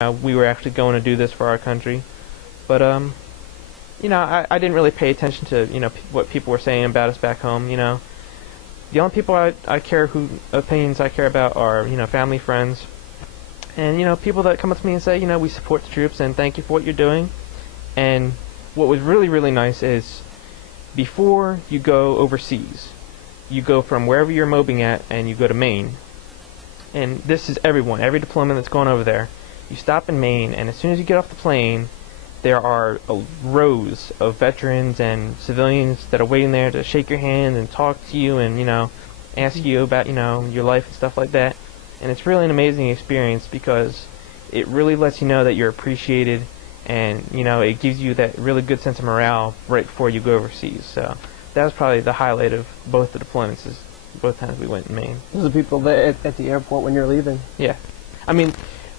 we were actually going to do this for our country. But I didn't really pay attention to what people were saying about us back home. The only people I care opinions I care about are family, friends, and people that come up to me and say we support the troops and thank you for what you're doing. And what was really, really nice is before you go overseas, you go from wherever you're mobbing at and you go to Maine. And this is every deployment that's gone over there. You stop in Maine, and as soon as you get off the plane, there are rows of veterans and civilians that are waiting there to shake your hand and talk to you and ask you about your life and stuff like that. And it's really an amazing experience because it really lets you know that you're appreciated, and it gives you that really good sense of morale right before you go overseas. So that was probably the highlight of both the deployments, is both times we went in Maine. Those are the people there at the airport when you're leaving. Yeah, I mean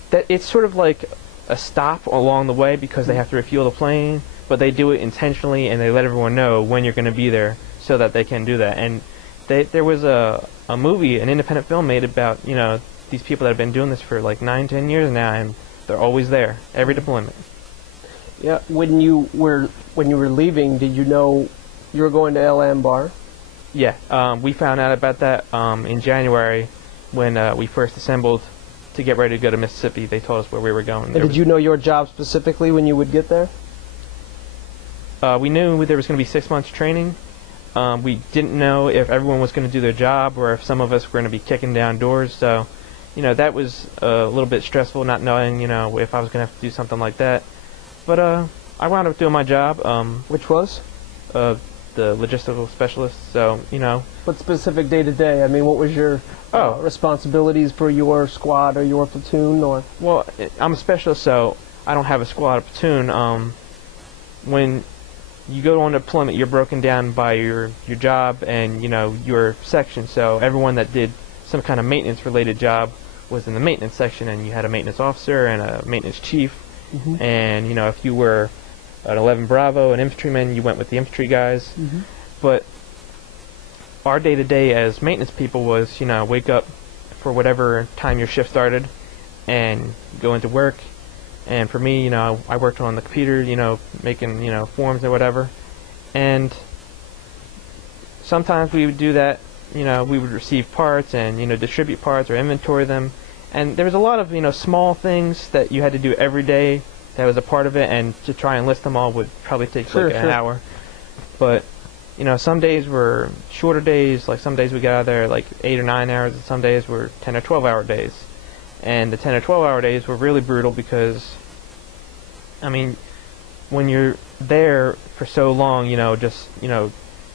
that it's sort of like a stop along the way because they have to refuel the plane, but they do it intentionally and they let everyone know when you're going to be there so that they can do that. And there was a movie, an independent film made about these people that have been doing this for like 9-10 years now, and they're always there every deployment. Yeah, when you were leaving, did you know you were going to El Anbar? Yeah, we found out about that in January when we first assembled to get ready to go to Mississippi. They told us where we were going. And did you know your job specifically when you would get there? We knew there was going to be 6 months training. We didn't know if everyone was going to do their job or if some of us were going to be kicking down doors. So, that was a little bit stressful, not knowing, if I was going to have to do something like that. But I wound up doing my job. Which was? The logistical specialist. So, What specific day-to-day? I mean, what was your responsibilities for your squad or your platoon? Or well, I'm a specialist, so I don't have a squad or platoon. When you go on deployment, you're broken down by your job and your section. So everyone that did some kind of maintenance-related job was in the maintenance section, and you had a maintenance officer and a maintenance chief. Mm-hmm. And if you were an 11 Bravo, an infantryman, you went with the infantry guys. Mm-hmm. But our day-to-day as maintenance people was, wake up for whatever time your shift started and go into work. And for me, I worked on the computer, making, forms or whatever. And sometimes we would do that, we would receive parts and, distribute parts or inventory them. And there was a lot of, small things that you had to do every day that was a part of it, and to try and list them all would probably take an hour. But some days were shorter days. Like some days we got out of there like 8 or 9 hours, and some days were 10 or 12-hour days. And the 10 or 12-hour days were really brutal because, I mean, when you're there for so long, and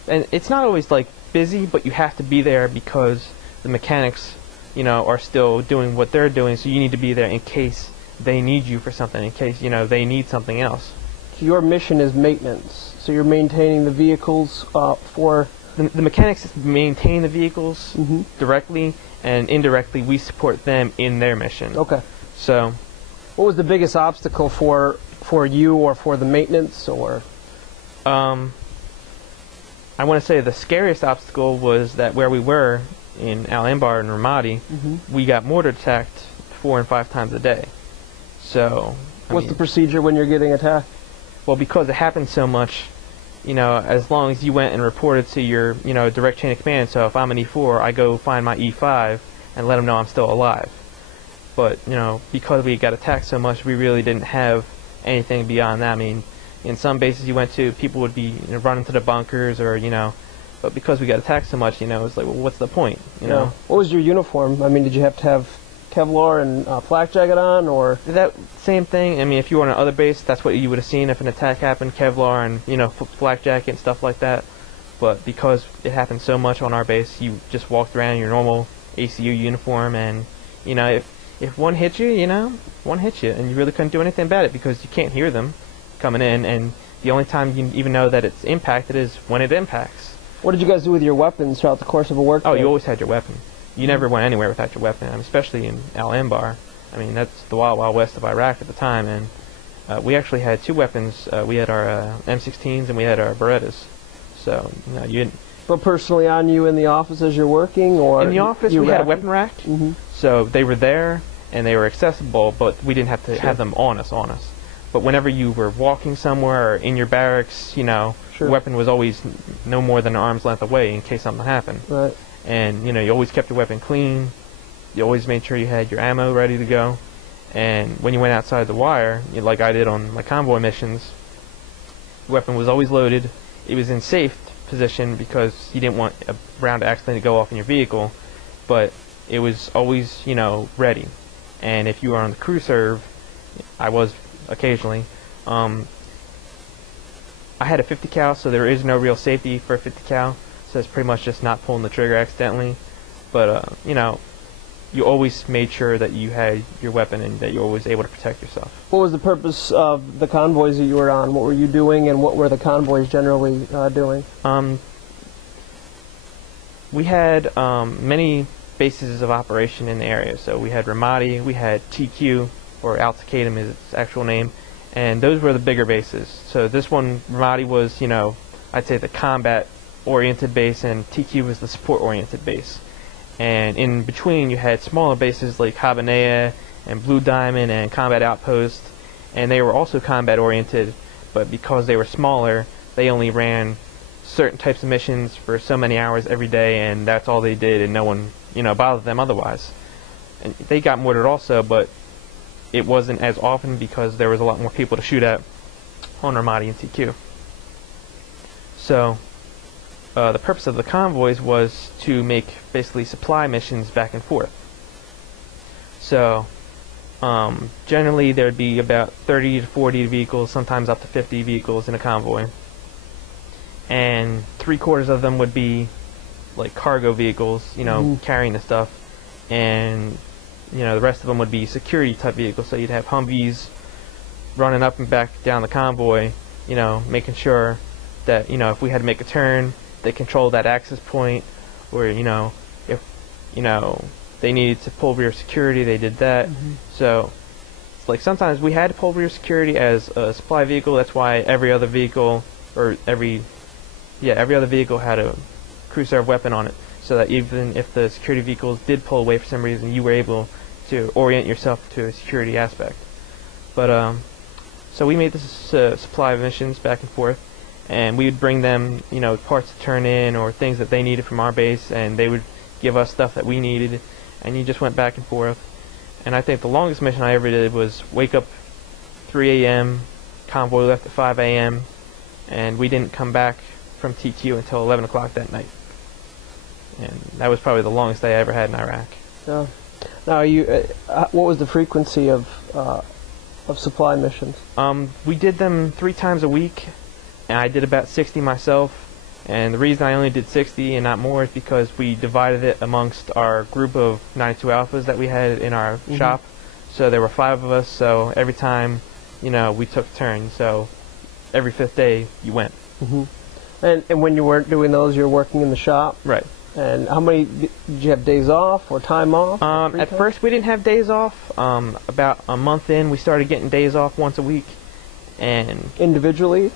it's not always like busy, but you have to be there because the mechanics, are still doing what they're doing. So you need to be there in case they need you for something, in case they need something else. So your mission is maintenance. So you're maintaining the vehicles for the mechanics maintain the vehicles directly, and indirectly we support them in their mission. Okay. So, what was the biggest obstacle for you or for the maintenance? Or I want to say the scariest obstacle was that where we were in Al Anbar and Ramadi, we got mortar attacked 4 and 5 times a day. So, what's the procedure when you're getting attacked? Well, because it happened so much, as long as you went and reported to your, direct chain of command. So if I'm an E4, I go find my E5 and let them know I'm still alive. But, because we got attacked so much, we really didn't have anything beyond that. I mean, in some bases you went to, people would be running to the bunkers or, but because we got attacked so much, it's like, well, what's the point, Yeah. What was your uniform? I mean, did you have to have Kevlar and flak jacket on, or that same thing? I mean, if you were on another base, that's what you would have seen if an attack happened: Kevlar and flak jacket and stuff like that. But because it happened so much on our base, you just walked around in your normal ACU uniform, and if one hit you, one hit you, and you really couldn't do anything about it because you can't hear them coming in, and the only time you even know that it's impacted is when it impacts. What did you guys do with your weapons throughout the course of a work day? Oh, you always had your weapon. You never went anywhere without your weapon, especially in Al Anbar. I mean, that's the wild, wild west of Iraq at the time, and we actually had 2 weapons. We had our M16s and we had our Berettas. So, you didn't... But personally on you in the office as you're working, or... In the office, we had a weapon rack, so they were there, and they were accessible, but we didn't have to have them on us. But whenever you were walking somewhere or in your barracks, you know, the weapon was always no more than an arm's length away in case something happened. Right. And, you know, you always kept your weapon clean. You always made sure you had your ammo ready to go. And when you went outside the wire, like I did on my convoy missions, the weapon was always loaded. It was in safe position because you didn't want a round to accidentally go off in your vehicle, but it was always, you know, ready. And if you were on the crew serve, I was occasionally, I had a 50 cal, so there is no real safety for a 50 cal, so it's pretty much just not pulling the trigger accidentally. But you know, you always made sure that you had your weapon and that you were always able to protect yourself. What was the purpose of the convoys that you were on? What were you doing, and what were the convoys generally doing? We had many bases of operation in the area. So we had Ramadi, we had TQ, or Al Taqaddum is its actual name, and those were the bigger bases. So this one, Ramadi, was, you know, I'd say the combat-oriented base, and TQ was the support-oriented base. And in between, you had smaller bases like Habanea and Blue Diamond and Combat Outpost, and they were also combat-oriented, but because they were smaller, they only ran certain types of missions for so many hours every day, and that's all they did, and no one, you know, bothered them otherwise. And they got mortared also, but it wasn't as often because there was a lot more people to shoot at on Ramadi and TQ. So the purpose of the convoys was to make basically supply missions back and forth. So generally there'd be about 30 to 40 vehicles, sometimes up to 50 vehicles in a convoy, and 3/4 of them would be like cargo vehicles, you know, carrying the stuff, and you know, the rest of them would be security type vehicles. So you'd have Humvees running up and back down the convoy, you know, making sure that, you know, if we had to make a turn, they controlled that access point, or, you know, if, you know, they needed to pull rear security, they did that. So it's like sometimes we had to pull rear security as a supply vehicle. That's why every other vehicle, or every other vehicle had a crew serve weapon on it, so that even if the security vehicles did pull away for some reason, you were able to orient yourself to a security aspect. But so we made this supply of missions back and forth, and we would bring them, you know, parts to turn in or things that they needed from our base, and they would give us stuff that we needed, and you just went back and forth. And I think the longest mission I ever did was wake up 3 a.m., convoy left at 5 a.m., and we didn't come back from TQ until 11 o'clock that night. And that was probably the longest day I ever had in Iraq. Yeah. Now, what was the frequency of supply missions? We did them 3 times a week, and I did about 60 myself. And the reason I only did 60 and not more is because we divided it amongst our group of 92 alphas that we had in our shop. So there were 5 of us, so every time, you know, we took turns. So every 5th day you went. And when you weren't doing those, you were working in the shop? Right. And how many, did you have days off or time off? At first we didn't have days off. About a month in, we started getting days off once a week. And individually?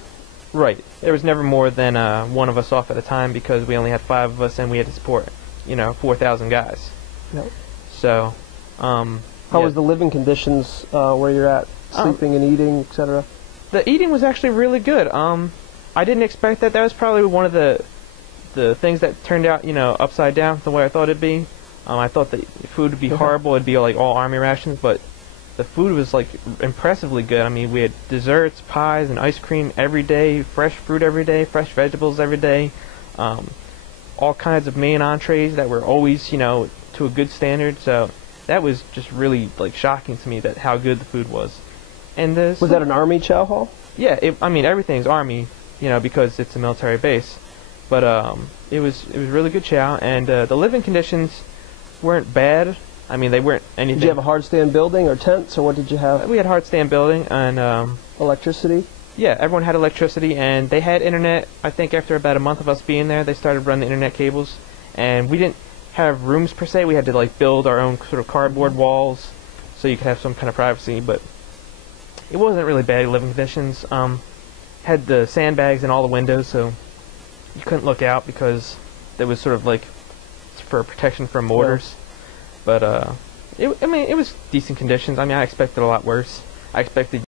Right. There was never more than one of us off at a time because we only had 5 of us and we had to support, you know, 4,000 guys. Yep. So, how was the living conditions where you're at? Sleeping and eating, etc.? The eating was actually really good. I didn't expect that. That was probably one of the things that turned out, you know, upside down the way I thought it'd be. I thought that food would be horrible. It'd be like all army rations, but the food was like impressively good. I mean, we had desserts, pies, and ice cream every day, fresh fruit every day, fresh vegetables every day, all kinds of main entrees that were always, you know, to a good standard. So that was just really like shocking to me that how good the food was. And was that an army chow hall? Yeah, I mean everything's army, you know, because it's a military base. But it was really good chow, and the living conditions weren't bad. I mean, they weren't anything. Did you have a hard stand building or tents, or what did you have? We had hard stand building and electricity. Yeah, everyone had electricity, and they had internet. I think after about a month of us being there, they started running the internet cables, and we didn't have rooms per se. We had to like build our own sort of cardboard walls, so you could have some kind of privacy. But it wasn't really bad living conditions. Had the sandbags in all the windows, so you couldn't look out because there was sort of like for protection from mortars. But I mean, it was decent conditions. I mean, I expected a lot worse. I expected